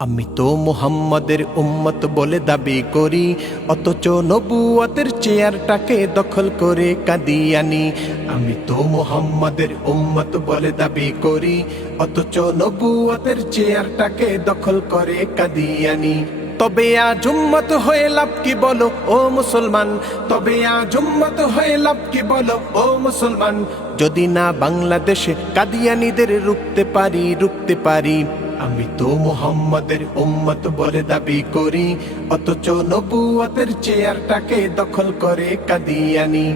আমি তো মুহাম্মাদের উম্মত বলে দাবি করি, অথচ নবুয়তের চেয়ারটাকে দখল করে কাদিয়ানি। আমি তো মুহাম্মাদের উম্মত বলে দাবি করি, অথচ নবুয়তের চেয়ারটাকে দখল করে কাদিয়ানি। তবে আজ উম্মত হয়ে লাভ কি বলো ও মুসলমান, তবে আজ উম্মত হয়ে লাভ কি বলো ও মুসলমান, যদি না বাংলাদেশে কাদিয়ানীদের রুখতে পারি। আমি তো মুহাম্মাদের উম্মত বলে দাবি করি, অথচ নবুয়তের চেয়ারটাকে দখল করে কাদিয়ানি।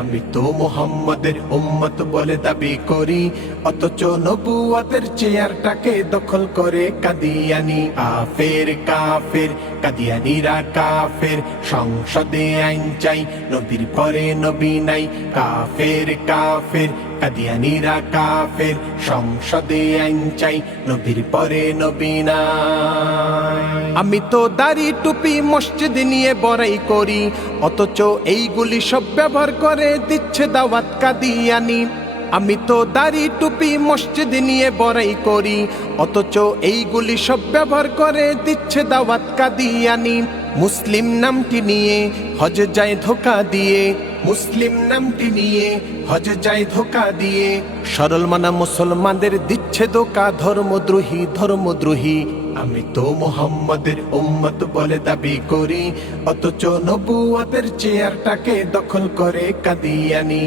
আমি তো মুহাম্মাদের উম্মত বলে দাবি করি, অথচ নবুয়তের চেয়ারটাকে দখল করে কাদিয়ানি। কাফের কাফের কাদিয়ানিরা কাফের, সংসদে আইন চাই, নবীর পরে নবী নাই। কাফের কাফের কাদিয়ানিরা কাফের, সংসদে আইন চাই, নবীর পরে নবী নাই। আমি তো দাড়ি টুপি মসজিদ নিয়ে বড়াই করি, অথচ এইগুলি সব ব্যবহার করে দিচ্ছে দাওয়াত কাদিয়ানি। আমি তো দাড়ি টুপি মসজিদ নিয়ে বড়াই করি, অথচ এইগুলি সব ব্যবহার করে দিচ্ছে দাওয়াত কাদিয়ানি। মুসলিম নামটি নিয়ে হজ যায় ধোকা দিয়ে, মুসলিম নামটি নিয়ে হজ যায় ধোকা দিয়ে, সরল মানা মুসলমানদের দিচ্ছে ধোকা, ধর্মদ্রোহী। আমি তো মুহাম্মাদের উম্মত বলে দাবি করি, অথচ নবুয়তের চেয়ারটাকে দখল করে কাদিয়ানি।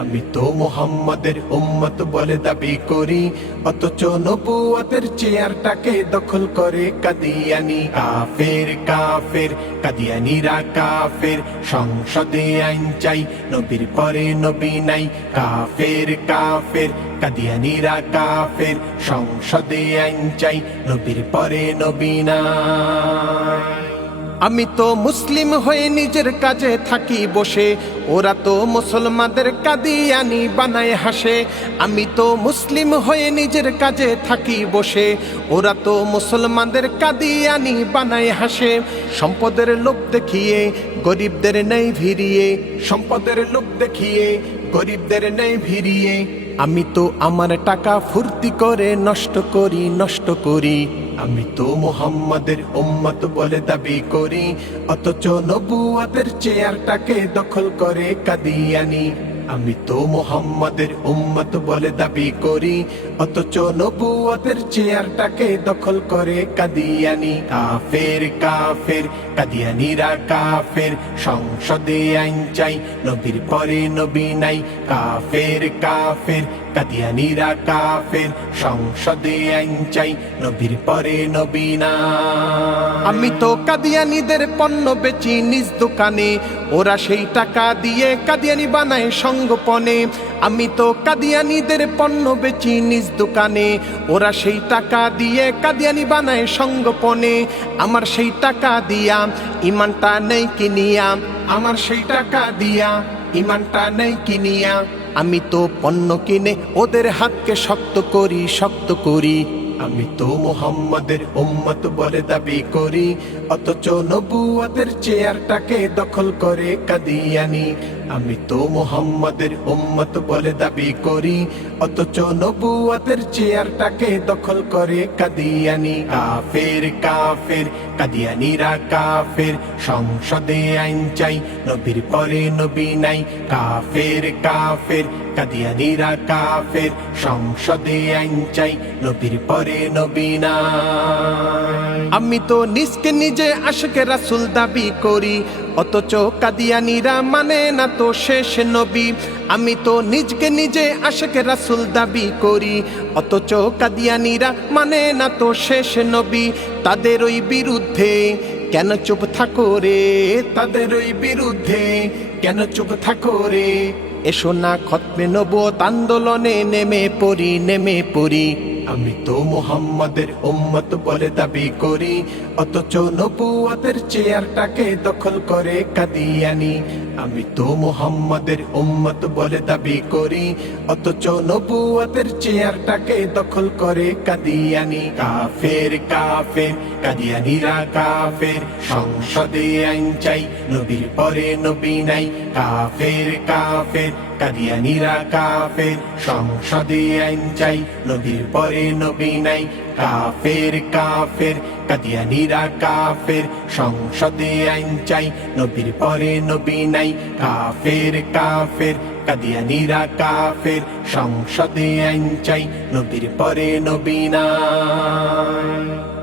আমি তো মুহাম্মাদের উম্মত বলে দাবি করি, অথচ নবুয়তের চেয়ারটাকে দখল করে কাদিয়ানি। কাফের কাফের কাদিয়ানিরা কাফের, সংসদে আইন চাই, নবীর পরে নবী নাই। কাফের কাফের কাদিয়ানিরা কাফের, সংসদে আইন চাই, নবীর পরে নবী নাই। আমি তো মুসলিম হয়ে নিজের কাজে থাকি বসে, ওরা তো মুসলমানদের কাদিয়ানি বানায় হাসে। আমি তো মুসলিম হয়ে নিজের কাজে থাকি বসে, ওরা তো মুসলমানদের কাদিয়ানি বানায় হাসে। সম্পদের লোভ দেখিয়ে গরিবদের নেই ভিড়িয়ে, সম্পদের লোভ দেখিয়ে গরিবদের নেই ভিড়িয়ে, আমি তো আমার টাকা ফুর্তি করে নষ্ট করি। আমি তো মুহাম্মাদের উম্মত বলে দাবি করি, অথচ নবুয়তের চেয়ারটাকে দখল করে কাদিয়ানি। আমি তো মুহাম্মাদের উম্মত বলে দাবি করি, অথচ নবুয়তের চেয়ারটাকে দখল করে কাদিয়ানি। কাফের কাফের কাদিয়ানিরা কাফের, সংসদে আইন চাই, নবীর পরে নবী নাই। কাফের কাফের কাদিয়ানিরা কাফের, সংসদে আইন চাই, নবীর পরে নবী নাই। আমি তো কাদিয়ানীদের পণ্য বেচি নিজ দোকানে, ওরা সেই টাকা দিয়ে কাদিয়ানি বানায় সঙ্গোপনে। আমি তো কাদিয়ানীদের পণ্য বেচি নিজ দোকানে, ওরা সেই টাকা দিয়ে কাদিয়ানি বানায় সঙ্গোপনে। আমার সেই টাকা দিয়া ইমানটা নেই কিনিয়া, আমার সেই টাকা দিয়া ইমানটা নেই কিনিয়া। আমি তো পণ্য কিনে ওদের হাতকে শক্ত করি। আমি তো মুহাম্মাদের উম্মত বলে দাবি করি, অথচ নবুয়তের চেয়ারটাকে দখল করে কাদিয়ানি। আমি তো মুহাম্মাদের উম্মত বলে দাবি করি, অথচ নবুয়তের চেয়ারটাকে দখল করে কাদিয়ানি। কাফের কাফের কাদিয়ানিরা কাফের, সংসদে আইন চাই, নবীর পরে নবী নাই। কাফের কাফের কাদিয়ানিরা কাফের, সংসদে আইন চাই, নবীর পরে নবী নাই। আমি তো নিজকে নিজে আশিকে রাসূল দাবি করি, অথচ কাদিয়ানিরা মানে না তো শেষ নবী। আমি তো নিজকে নিজে আশিকে রাসূল দাবি করি, অথচ কাদিয়ানিরা মানে না তো শেষ নবী। তাদের ওই বিরুদ্ধে কেন চুপ থাকো রে, তাদের ওই বিরুদ্ধে কেন চুপ থাকো রে। এসো না খতমে নবুয়ত আন্দোলনে নেমে পড়ি। আমি তো মুহাম্মাদের উম্মত বলে দাবি করি, অথচ নবুয়তের চেয়ারটাকে দখল করে কাদিয়ানি। আমি তো মুহাম্মাদের উম্মত বলে দাবি করি, অথচ নবুয়তের চেয়ারটাকে দখল করে কাদিয়ানি। কাফের কাফের কাদিয়ানিরা কাফের, সংসদে আইন চাই, নবীর পরে নবী নাই। কাফের কাফের কাদিয়ানিরা কাফের, সংসদে আইন চাই, নবীর পরে নবী নাই। কাফের কাফের কাদিয়ানীরা কাফের সংসদে আইন চাই নবীর পরে নবী নাই কাফের কাফের কাদিয়ানীরা কাফের সংসদে আইন চাই নবীর পরে নবী নাই